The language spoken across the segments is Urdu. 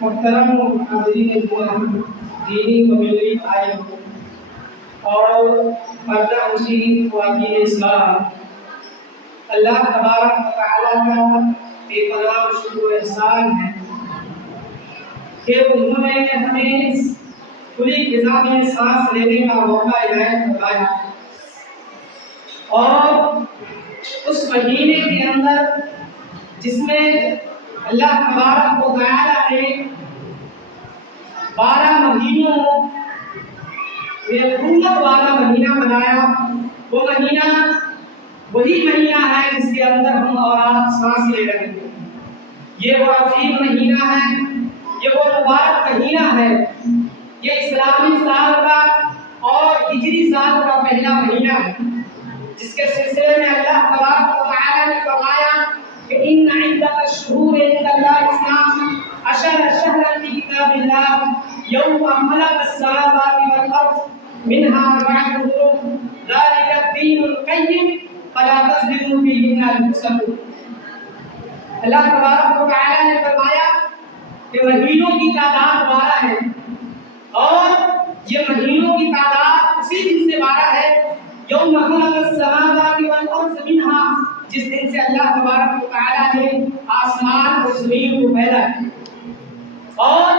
محترم حاضرین جمعہ، دینی و ملی بھائیوں اور پردہ نشین خواتین اسلام، اللہ تبارک و تعالیٰ کا بے پناہ شکر و احسان ہے کہ انہوں نے ہمیں اس کھلی فضا میں سانس لینے کا موقع عنایت فرمایا اور اس مہینے کے اندر جس میں اللہ تبارک و تعالیٰ نے 12 مہینوں میں حکومت والا مہینہ بنایا، وہ مہینہ وہی مہینہ ہے جس کے اندر ہم اور آپ سانس لے رہے ہیں۔ یہ وہ عظیم مہینہ ہے، یہ وہ مبارک مہینہ ہے، یہ اسلامی سال کا اور ہجری سال کا پہلا مہینہ ہے، جس کے سلسلے میں اللہ تبارک و تعالیٰ نے فرمایا کہ ان عدت الشہور عند اللہ اسلام عشر شہرا فی کتاب اللہ یوم خلق السماوات والارض منها اربعۃ حرم ذلک الدین القیم فلا تظلموا فیہن انفسکم۔ اللہ تبارک و تعالیٰ نے فرمایا کہ مہینوں کی تعداد 12 ہے اور یہ مہینوں کی تعداد اسی دن سے 12 ہے یوم خلق السماوات والارض منها، جس دن سے اللہ تبارک و تعالیٰ نے آسمان اور زمین کو پیدا کیا۔ اور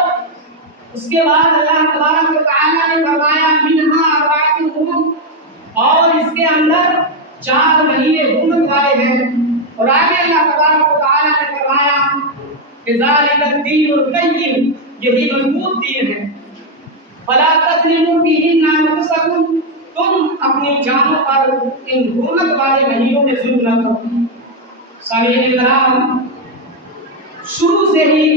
اس کے بعد اللہ تبارک و تعالیٰ نے فرمایا منها اربعۃ حرم، اور اس کے اندر 4 مہینے حرمت والے ہیں، اور آگے اللہ تبارک و تعالیٰ نے فرمایا کہ ذالک الدین القیم، یہی مضبوط دین ہے، فلا تظلموا فیہن انفسکم، تم اپنی جانوں پر ان حرمت والے مہینوں میں ظلم نہ کرو۔ سامعین کرام، شروع سے ہی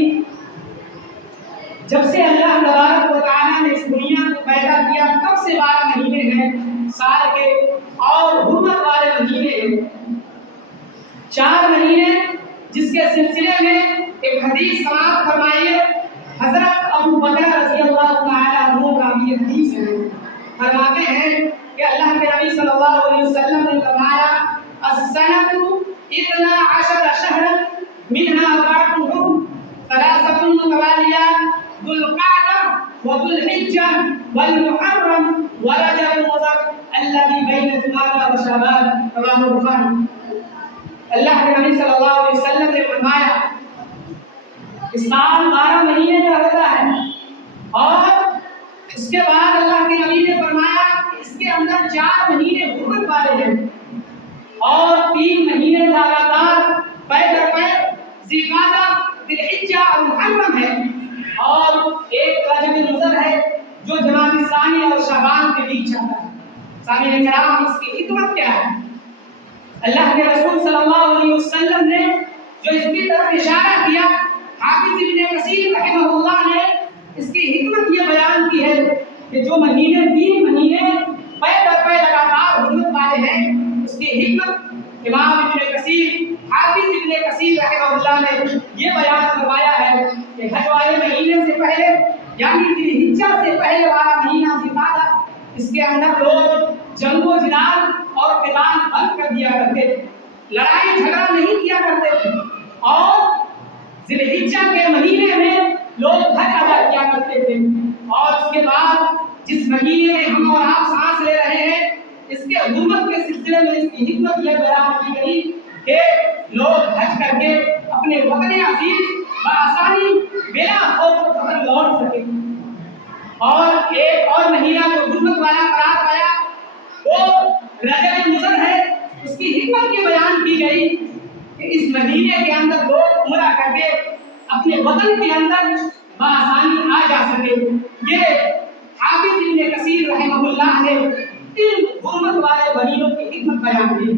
جب سے اللہ تبارک و تعالیٰ نے اس دنیا کو پیدا کیا تب سے 12 مہینے ہیں سال کے، اور حرمت والے مہینے ہیں 4 مہینے، جس کے سلسلے میں ایک حدیث سماعت فرمائیے۔ حضرت ابو بکر رضی اللہ تعالیٰ عنہ کا یہ حدیث ہے، فرماتے ہیں کہ اللہ کے نبی صلی اللہ علیہ وسلم نے فرمایا السنۃ 12 شہرا منها 4 حرم 3 متوالیات ذو القعدہ وذو الحجہ والمحرم ورجب مضر الذي بین جمادی و شعبان، رواه البخاری۔ اللہ کے نبی صلی اللہ علیہ وسلم نے فرمایا اس سال 12 مہینے کا ہوتا ہے، اور اس کے بعد اللہ کے نبی نے فرمایا کہ اس کے اندر 4 مہینے حرمت والے ہیں اور 3 مہینے لگاتار پے در پے ذی القعدہ، ذی الحجہ اور محرم ہے، اور ایک رجب مضر ہے جو جمادی ثانی اور شعبان کے بیچ آتا ہے۔ سامعین کرام، اس کی حکمت کیا ہے؟ اللہ کے رسول صلی اللہ علیہ وسلم نے جو اس کی طرف اشارہ کیا، حافظ ابن کثیر رحمہ اللہ نے اس کی حکمت یہ بیان کی ہے کہ جو مہینے 3 مہینے پے در پے لگاتار حرمت والے ہیں، اس کی حکمت امام ابن کثیر، حافظ ابن کثیر رحمہ اللہ نے یہ بیان کروایا ہے کہ حج والے مہینے سے پہلے یعنی ذی الحجہ سے پہلے والا مہینہ ذی القعدہ، اس کے اندر لوگ جنگ و جدال اور قتال بند کر دیا کرتے تھے، لڑائی جھگڑا نہیں کیا کرتے تھے، اور ذی الحجہ کے مہینے میں لوگ حج ادا کیا کرتے تھے۔ اور اس کے بعد جس مہینے میں ہم اور آپ سانس لے رہے ہیں، اس کے حرمت کے سلسلے میں اس کی حکمت یہ بیان کی گئی کہ لوگ حج کر کے اپنے وطن عزیز بآسانی بلا خوف و فکر لوٹ سکے۔ اور ایک اور مہینہ جو حرمت والا قرار پایا وہ رجب مضر ہے، اس کی حکمت یہ بیان کی گئی کہ اس مہینے کے اندر لوگ عمرہ کر کے اپنے وطن کے اندر بآسانی آ جا سکے۔ یہ حافظ ابن کثیر رحمہ اللہ نے ان حرمت والے مہینوں کی حکمت بیان کی۔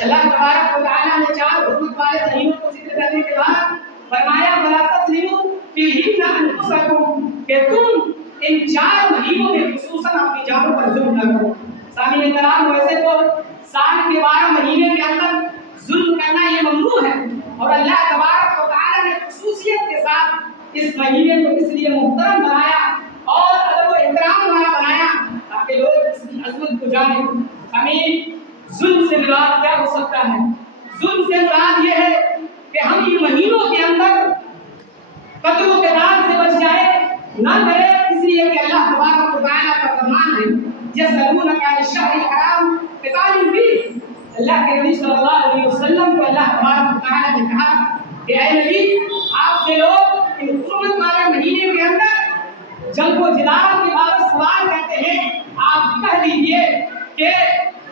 اللہ تبارک و تعالیٰ نے 4 حرمت والے مہینوں کو ذکر کرنے کے بعد فرمایا وَلَا تَظْلِمُوا فِيهِنَّ أَنفُسَكُمْ، کہ تم ان 4 مہینوں میں خصوصاً اپنی جانوں پر ظلم نہ کرو۔ سامعین کرام، ویسے تو سال کے 12 مہینے کے اندر ظلم کرنا یہ ممنوع ہے، اور اللہ تبارک و تعالیٰ نے خصوصیت کے ساتھ اس مہینے کو اس لیے محترم بنایا اور ادب و احترام والا بنایا تاکہ لوگ اس کی عظمت کو جانیں۔ ہمیں ظلم سے مراد کیا ہو سکتا ہے؟ ظلم سے مراد یہ ہے کہ ہم ان مہینوں کے اندر قتل کے داغ سے بچ جائے نہ ڈرے، اس لیے کہ اللہ تبارک و تعالیٰ کا فرمان ہے یسألونک عن الشہر الحرام قتال فیہ، اللہ کے نبی صلی اللہ علیہ وسلم کو اللہ تبارک و تعالیٰ نے کہا کہ اے نبی آپ سے لوگ ان حرمت والے مہینے کے اندر جنگ و جدال کے بارے سوال کرتے ہیں، آپ کہہ دیجئے کہ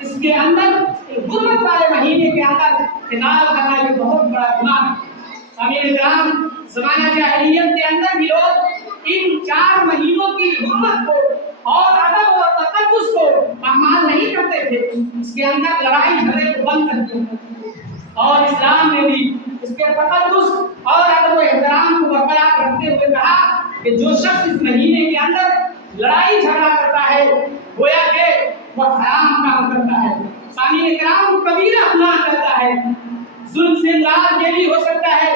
اس کے اندر حرمت والے مہینے کے اندر قتال کرنا یہ بہت بڑا گناہ ہے۔ سامعین کرام، زمانہ جاہلیت کے اندر بھی لوگ ان 4 مہینوں کی حرمت کو اور ادب و تقدس کو پامال نہیں کرتے تھے، اس کے اندر لڑائی جھگڑے کو بند کرتے تھے، اور اسلام نے بھی اس کے تقدس اور ادب و احترام کو برقرار رکھتے ہوئے کہا کہ جو شخص اس مہینے کے اندر لڑائی جھگڑا کرتا ہے گویا کہ وہ حرام کام کرتا ہے، سامعین کرام کبیرہ گناہ کرتا ہے۔ ظلم سے مراد یہ بھی ہو سکتا ہے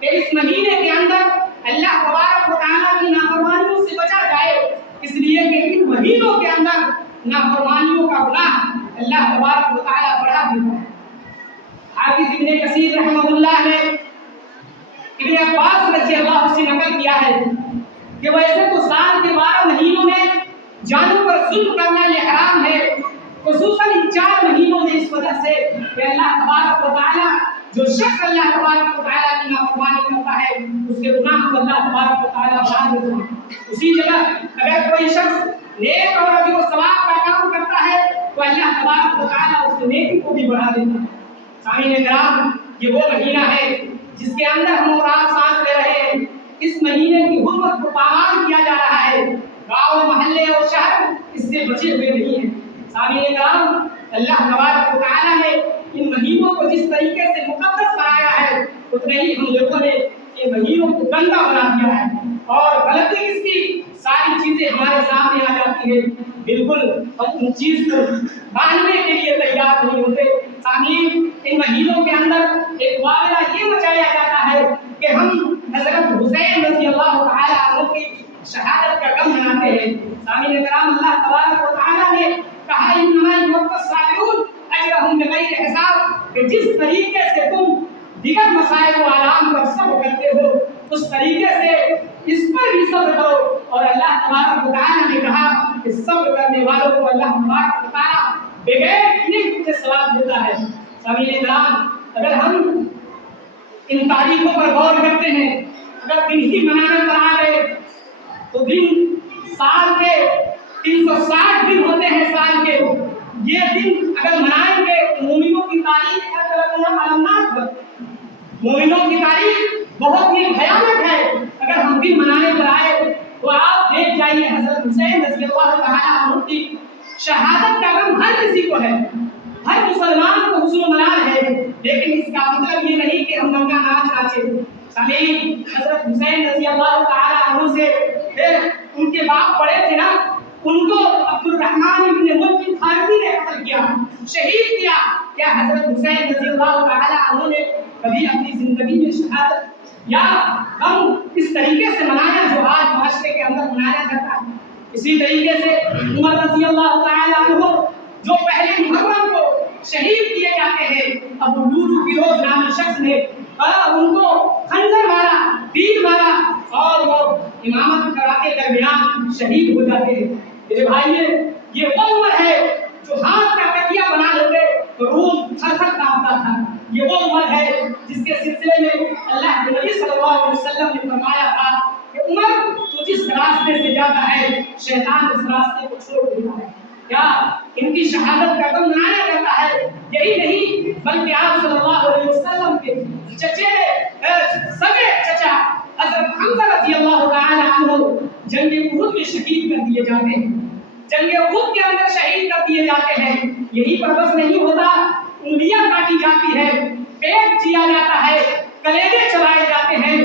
کہ اس مہینے کے اندر اللہ تبارک و تعالیٰ کی نافرمانیوں سے بچا جائے، اس لیے کہ ان مہینوں کے اندر نافرمانیوں کا گناہ اللہ تبارک و تعالیٰ بڑھا دیتا ہے۔ حافظ ابن کثیر رحمہ اللہ نے ابن عباس رضی اللہ عنہ سے نقل کیا ہے کہ ویسے تو سال کے 12 مہینوں میں جانوں پر ظلم کرنا یہ حرام ہے، خصوصاً ان 4 مہینوں میں اس وجہ سے کہ اللہ تبارک و تعالیٰ جو شخص اللہ تبارک و تعالیٰ کی نافرمانی کرتا ہے اس کے گناہ کو اللہ تبارک و تعالیٰ بڑھا دیتا ہے۔ اسی جگہ اگر کوئی شخص نیک اور اجر و ثواب کا کام کرتا ہے تو اللہ تبارک و تعالیٰ اس کی نیکی کو بھی بڑھا دیتا ہے۔ سامعین کرام، یہ وہ مہینہ ہے جس کے اندر ہم اور آپ سانس لے رہے ہیں، اس مہینے کی حرمت کو پامال کیا جا رہا ہے، گاؤں محلے اور شہر اس سے بچے ہوئے نہیں ہیں۔ سامعین کرام، اللہ تبارک و تعالیٰ نے ان مہینوں کو جس طریقے سے مقدس بنایا ہے اتنے ہی ہم لوگوں نے ان مہینوں کو گندا بنا دیا ہے، اور غلطی اس کی ساری چیزیں ہمارے سامنے آ جاتی ہیں، بالکل ہم ان چیز کو ماننے کے لیے تیار نہیں ہوتے۔ سامعین، ان مہینوں کے اندر ایک واقعہ یہ مچایا جاتا ہے کہ ہم حضرت حسین رضی اللہ تعالیٰ عنہ کی شہادت کا غم مناتے ہیں۔ سامعین کرام، اللہ تبارک و تعالیٰ نے کہا انما یوفی الصابرون اجرہم بغیر حساب، کہ جس طریقے سے تم دیگر مسائل و آلام پر صبر کرتے ہو اس طریقے سے اس پر بھی صبر کرو، اور اللہ تبارک و تعالیٰ نے کہا کہ صبر کرنے والوں کو اللہ تبارک و تعالیٰ بغیر گنے کے ثواب دیتا ہے۔ سامعین کرام، اگر ہم ان تاریخوں پر غور کرتے ہیں، اگر دن ہی منانے پر آ گئے تو دن سال کے 360 دن ہوتے ہیں، سال کے یہ دن اگر منائیں گے مومنوں کی تاریخ مومنوں کی تاریخ بہت ہی بھیانک ہے۔ اگر ہم دن منانے پر آئے تو آپ دیکھ جائیے حضرت حسین رضی اللہ تعالیٰ عنہ کی شہادت کا غم ہر کسی کو ہے، ہر مسلمان کو حزن و ملال ہے، لیکن اس کا مطلب یہ نہیں کہ ہم رنگا ناچ ناچے۔ سامعین، حضرت حسین رضی اللہ تعالیٰ عنہ سے ان کے باپ پڑے تھے نا، ان کو عبد الرحمن ابن ملک فارسی نے قتل کیا، شہید کیا۔ کیا حضرت حسین رضی اللہ تعالیٰ عنہ نے کبھی اپنی زندگی میں شہادت یا غم اس طریقے سے منایا جو آج معاشرے کے اندر منایا جاتا ہے؟ اسی طریقے سے عمر رضی اللہ تعالیٰ عنہ جو پہلے محرم کو شہید کیے جاتے ہیں، ابو لولو فیروز نامی شخص نے ان کو خنجر مارا، تیر مارا، اور وہ امامت کراتے درمیان شہید ہو جاتے ہیں۔ میرے بھائیے، یہ وہ عمر ہے جو ہاتھ کا تکیہ بنا لیتے تو روم تھر تھر کانپتا تھا۔ یہ وہ عمر ہے جس کے سلسلے میں اللہ کے نبی صلی اللہ علیہ وسلم نے فرمایا تھا کہ عمر تو جس راستے سے جاتا ہے شیطان اس راستے کو چھوڑ دیتا ہے۔ کیا ان کی شہادت کا غم منایا جاتا ہے؟ یہی نہیں بلکہ آپ صلی اللہ علیہ وسلم کے سگے چچا حضرت حمزہ رضی اللہ تعالی عنہ جنگ احد میں شہید کر دیے جاتے ہیں، جنگ احد کے اندر شہید کر دیے جاتے ہیں۔ یہی پر بس نہیں ہوتا، انگلیاں کاٹی جاتی ہے، پیٹ چیا جاتا ہے، کلیجے چلائے جاتے ہیں،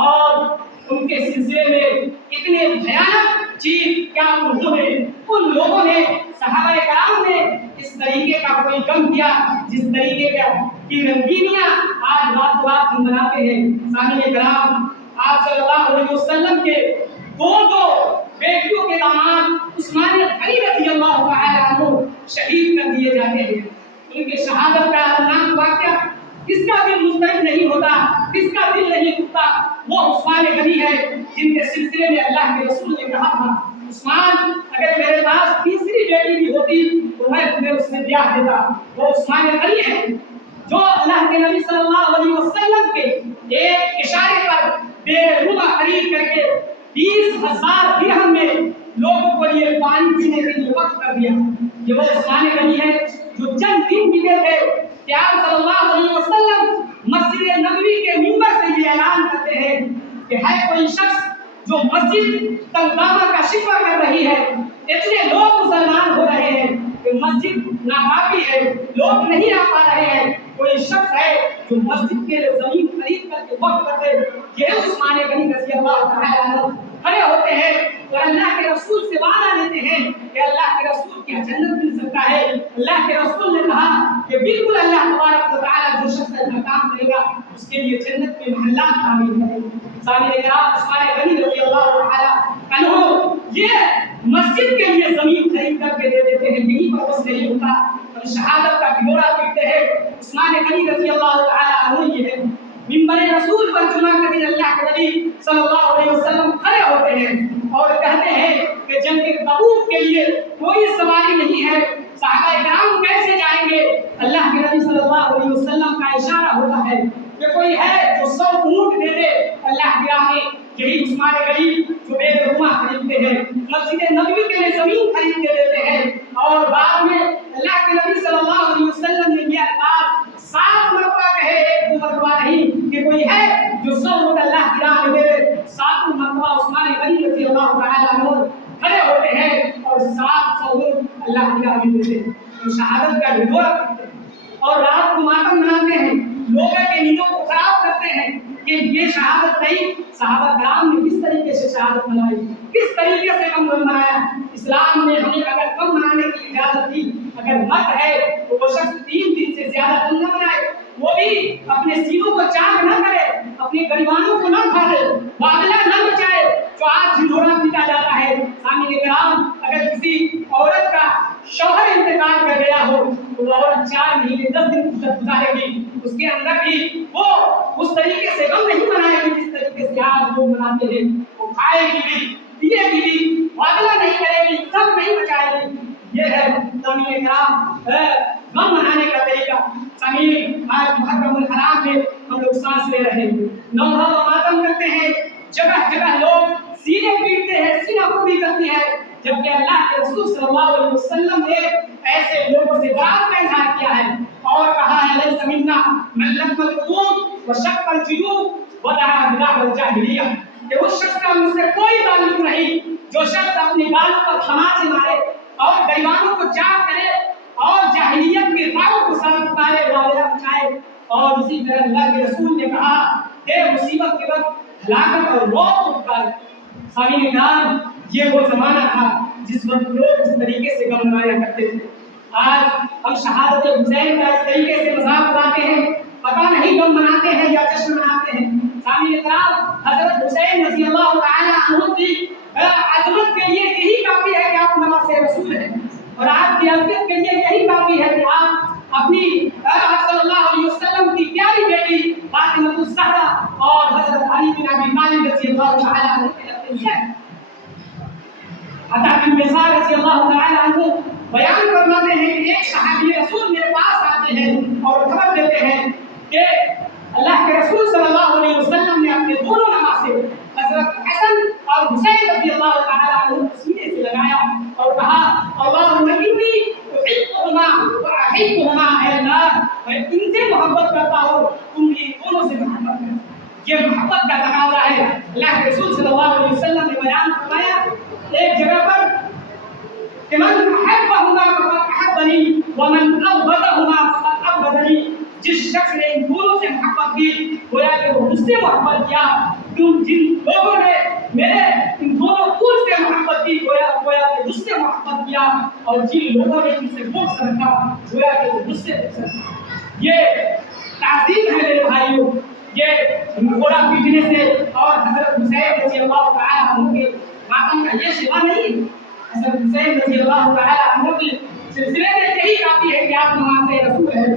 اور ان کے سلسلے میں اتنے بھیانک چیز کیا ان لوگوں نے صحابہ کرام نے اس طریقے کا کوئی غم کیا جس طریقے کی رنگینیاں آج رات رات ہم مناتے ہیں۔ سامعین کرام، آپ صلی اللہ علیہ وسلم کے دو بیٹیوں کے داماد عثمان غنی رضی اللہ تعالی عنہ شہید کر دیے جاتے ہیں۔ ان کے شہادت کا المناک واقعہ کس کا دل مضطرب نہیں ہوتا، کس کا دل نہیں ٹوٹتا، وہ عثمان غنی ہے جن کے سلسلے میں اللہ کے رسول نے کہا تھا عثمان اگر میرے پاس تیسری بیٹی بھی ہوتی تو میں تمہیں اس سے بیاہ دیتا۔ وہ عثمان غنی ہے جو اللہ کے نبی صلی اللہ علیہ وسلم کے ایک اشارے پر بے روما خرید کر کے 20,000 درہم میں لوگوں کو یہ پانی پینے کے لیے وقف کر دیا۔ یہ وہ عثمان غنی ہے جو چند دن بیتے تھے کہ آپ صلی اللہ علیہ وسلم مسجد نبوی کے منبر سے یہ اعلان کرتے ہیں کہ ہے کوئی شخص جو مسجد تنگامہ کا شکوہ کر رہی ہے، اتنے لوگ مسلمان ہو رہے ہیں کہ مسجد ناکافی ہے، لوگ نہیں آ پا رہے ہیں، کوئی شخص ہے جو مسجد کے لیے زمین خرید کر کے وقف کر دے۔ یہ عثمان غنی رضی اللہ تعالی عنہ کھڑے ہوتے ہیں اور اللہ کے رسول سے وعدہ لیتے ہیں کہ اللہ کے رسول کی جنت مل سکتا ہے۔ اللہ کے رسول نے کہا کہ بالکل اللہ تبارک و تعالی جو شخص ایسا کام کرے گا اس کے لیے جنت کے محلات تعمیر کریں گے۔ سامعین کرام، عثمان غنی رضی اللہ تعالی عنہ یہ مسجد کے لیے زمین خرید کر کے دے دیتے ہیں، یہی پر بس نہیں ہوتا، ہم شہادت کا ڈھیورا پیٹتے ہیں۔ عثمان غنی رضی اللہ تعالی عنہ یہ ہے منبر رسول پر جمعہ کے دن اللہ کے نبی صلی اللہ علیہ وسلم کھڑے ہوتے ہیں اور کہتے ہیں کہ جنگ تبوک کے لیے کوئی سواری نہیں ہے، صحابہ کرام کیسے جائیں گے؟ اللہ کے نبی صلی اللہ علیہ وسلم کا اشارہ ہوتا ہے کہ کوئی ہے جو 100 اونٹ دے دے اللہ کی راہ میں، یہی عثمان غنی جو بے روما خریدتے ہیں، مسجد نبوی کے لیے زمین خرید کے دیتے ہیں، اور بعد میں اللہ کے نبی صلی اللہ علیہ وسلم نے یہ الفاظ 7 مرتبہ کہے، ایک مرتبہ نہیں، کہ کوئی ہے جو 100 اونٹ اللہ کی راہ میں دے۔ 7 مرتبہ عثمان غنی رضی اللہ تعالی عنہ کھڑے ہوتے ہیں اور 700 اونٹ اللہ کی راہ میں دیتے ہیں، شہادت کا ڈھیورا کرتے ہیں اور رات کو ماتم مناتے ہیں، لوگوں کے نیندوں کو خراب کرتے ہیں کہ یہ شہادت نہیں۔ صحابہ کرام نے کس طریقے سے شہادت منائی، کس طریقے سے غم منایا۔ اسلام نے ہمیں اگر غم منانے کی اجازت دی، اگر مت ہے تو وہ شخص 3 دن سے زیادہ غم نہ منائے، وہ بھی اپنے سینوں کو چاک نہ کرے، اپنے گریبانوں کو نہ کھا لے، باغلہ نہ مچائے جو آج ڈھنڈورا پیٹا جاتا ہے۔ سامعین کرام، اگر کسی عورت کا شوہر انتقال کر گیا ہو تو وہ عورت 4 مہینے 10 دن گزارے گی، اس کے اندر بھی وہ اس طریقے سے غم نہیں منائے گی جس طریقے سے آج لوگ مناتے ہیں۔ وہ کھائے گی بھی، پیے گی بھی، باغلہ نہیں کرے گی، سب نہیں مچائے گی۔ یہ ہے سامعین کرام غم منانے کا طریقہ۔ سامعین، آج محرم الحرام میں ہم لوگ سانس لے رہے ہیں، نوحہ و ماتم کرتے ہیں، جگہ جگہ لوگ سینے پیٹتے ہیں، سینہ خوبی کرتے ہیں، جبکہ اللہ کے رسول صلی اللہ علیہ وسلم نے ایسے لوگوں سے برات کا اظہار کیا ہے اور کہا ہے لیس منا من لم القلوب وشق الجیوب ودعا بدعوى الجاہلیہ، کہ اس شخص کا مجھ سے کوئی تعلق نہیں جو شخص اپنے گالوں پر خماچے مارے اور گریبانوں کو چاک کرے اور جاہلیت کے دعووں کو ثابت کرے، واویلا مچائے۔ اور اسی طرح اللہ کے رسول نے کہا کہ مصیبت کے وقت ہلاکت اور موت کو پکارے۔ سامعین کرام، یہ وہ زمانہ تھا جس وقت لوگ اس طریقے سے غم منایا کرتے تھے۔ آج ہم شہادت حسین کا اس طریقے سے مذاق اڑاتے ہیں، پتہ نہیں غم مناتے ہیں یا جشن مناتے ہیں۔ سامعین کرام، حضرت حسین رضی اللہ تعالی عنہ کی عظمت کے لیے یہی کافی ہے کہ آپ نواسے رسول ہیں، اور آپ کی عظمت کے لیے یہی کافی ہے کہ آپ اپنی آپ صلی اللہ علیہ وسلم کی پیاری بیٹی فاطمہ الزہرا اور حضرت علی بن ابی طالب رضی اللہ تعالی عنہ کے لقب ہیں۔ عطا بن یسار رضی اللہ تعالی عنہ بیان فرماتے ہیں کہ ایک صحابی رسول میرے پاس آتے ہیں اور خبر دیتے ہیں کہ اللہ کے رسول صلی اللہ علیہ وسلم نے اپنے دونوں نواسے حضرت حسن اور حسین رضی اللہ تعالی عنہ سینے سے لگایا اور کہا اللہم انی احبہما واحبہما، اے اللہ میں ان سے محبت کرتا ہوں، تم بھی دونوں سے محبت کرو۔ یہ محبت کا تقاضا ہے۔ اللہ کے رسول صلی اللہ علیہ وسلم نے بیان فرمایا ایک جگہ پر کہ من احبہما فقد احبنی ومن ابغضہما فقد ابغضنی، جس شخص نے ان دونوں سے محبت کی گویا کہ وہ مجھ سے محبت کیا، جن لوگوں نے میرے ان دونوں پھول سے محبت کی گویا کہ مجھ سے محبت کیا، اور جن لوگوں نے ان سے بغض رکھا گویا کہ وہ مجھ سے بغض رکھا۔ یہ تعظیم ہے میرے بھائیوں، یہ گھوڑا پیٹنے سے اور حضرت حسین رضی اللہ تعالی عنہ کے ماتم کا یہ سوا نہیں۔ حضرت حسین رضی اللہ تعالی عنہ کے سلسلے میں یہی کافی ہے کہ آپ نواسے رسول ہیں۔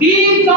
300